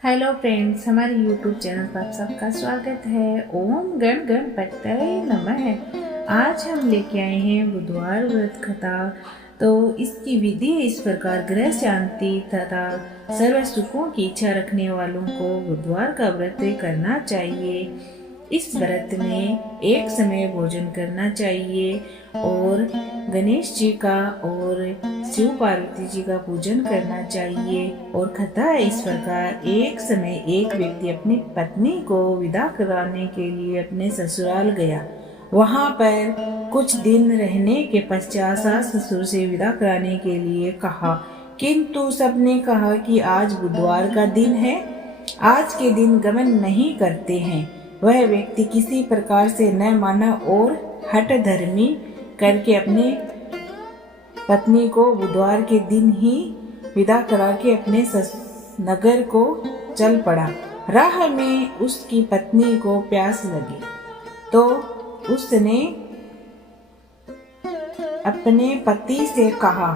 Hello friends, हमारे YouTube channel पर आप सबका स्वागत है। ओम गण गणपतये नमः। आज हम लेके आए हैं बुधवार व्रत कथा। तो इसकी विधि इस प्रकार, ग्रह शांति तथा सर्व सुखों की इच्छा रखने वालों को बुधवार का व्रत करना चाहिए। इस व्रत में एक समय भोजन करना चाहिए और गणेश जी का और शिव पार्वती जी का पूजन करना चाहिए। और कथा है इस प्रकार, एक समय एक व्यक्ति अपनी पत्नी को विदा कराने के लिए अपने ससुराल गया। वहां पर कुछ दिन रहने के पश्चात सास ससुर से विदा कराने के लिए कहा, किंतु सबने कहा कि आज बुधवार का दिन है, आज के दिन गमन नहीं करते हैं। वह व्यक्ति किसी प्रकार से न माना और हठ धर्मी करके अपने पत्नी को बुधवार के दिन ही विदा करा के अपने नगर को चल पड़ा। राह में उसकी पत्नी को प्यास लगी तो उसने अपने पति से कहा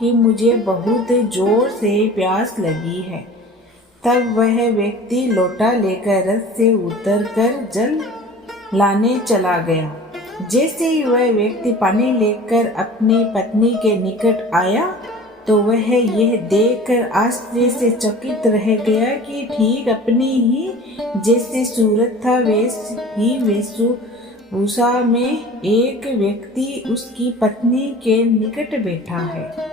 कि मुझे बहुत जोर से प्यास लगी है। तब वह व्यक्ति लोटा लेकर रथ से उतरकर जल लाने चला गया। जैसे ही वह व्यक्ति पानी लेकर अपनी पत्नी के निकट आया तो वह यह देखकर आश्चर्य से चकित रह गया कि ठीक अपनी ही जैसे सूरत था वैसे ही वेशभूषा में एक व्यक्ति उसकी पत्नी के निकट बैठा है।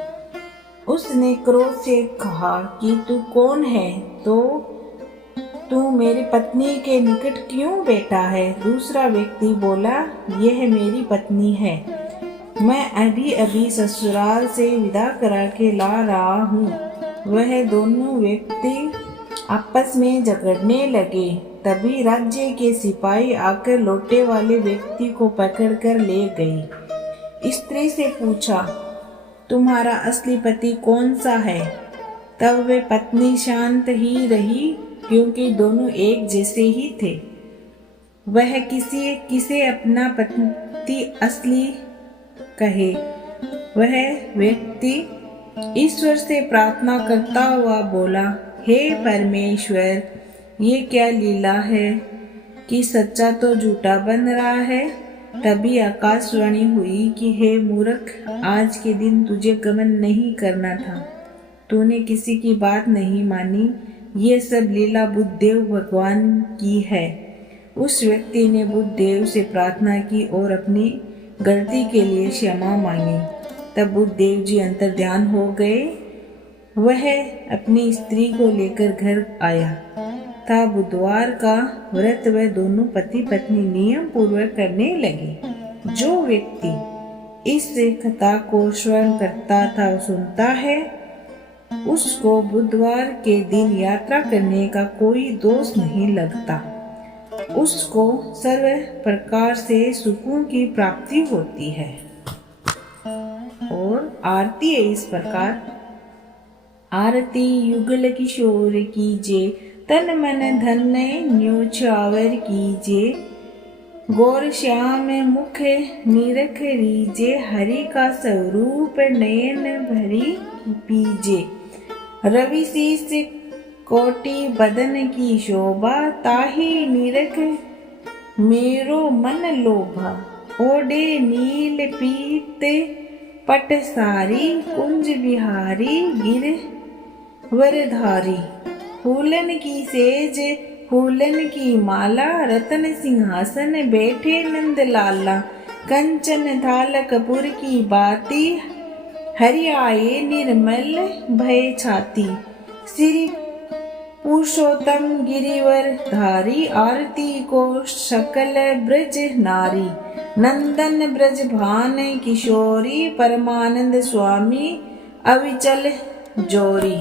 उसने क्रोध से कहा कि तू कौन है, तो तू मेरी पत्नी के निकट क्यों बैठा है? दूसरा व्यक्ति बोला, यह मेरी पत्नी है, मैं अभी अभी ससुराल से विदा करा के ला रहा हूँ। वह दोनों व्यक्ति आपस में झगड़ने लगे। तभी राज्य के सिपाही आकर लोटे वाले व्यक्ति को पकड़कर ले गए। स्त्री से पूछा, तुम्हारा असली पति कौन सा है? तब वे पत्नी शांत ही रही, क्योंकि दोनों एक जैसे ही थे। वह किसे अपना पति असली कहे। वह व्यक्ति ईश्वर से प्रार्थना करता हुआ बोला, हे परमेश्वर, ये क्या लीला है कि सच्चा तो झूठा बन रहा है। तभी आकाशवाणी हुई कि हे मूर्ख, आज के दिन तुझे गमन नहीं करना था, तूने किसी की बात नहीं मानी। ये सब लीला बुद्धदेव भगवान की है। उस व्यक्ति ने बुद्धदेव से प्रार्थना की और अपनी गलती के लिए क्षमा मांगी। तब बुद्धदेव जी अंतर ध्यान हो गए। वह अपनी स्त्री को लेकर घर आया था। बुधवार का व्रत वह दोनों पति पत्नी नियम पूर्वक करने लगे। जो व्यक्ति इस कथा को श्रवण करता था सुनता है, उसको बुधवार के दिन यात्रा करने का कोई दोष नहीं लगता। उसको सर्व प्रकार से सुखों की प्राप्ति होती है। और आरती है इस प्रकार, आरती युगल किशोर कीजे, तन मन धन न्योछावर कीजे, गौर श्याम मुख निरख रीजे, हरि का स्वरूप नयन भरी पीजे। रवि शीस कोटि बदन की शोभा, ताही निरख मेरो मन लोभा। ओडे नील पीत पट सारी, कुंज बिहारी गिर वरधारी। फूलन की सेज फूलन की माला, रतन सिंहासन बैठे नंद लाला। कंचन थाल कपूर की बाती, हरियाए निर्मल भय छाती। श्री पुरुषोत्तम गिरिवर धारी, आरती को सकल ब्रज नारी। नंदन ब्रज भान किशोरी, परमानंद स्वामी अविचल जोरी।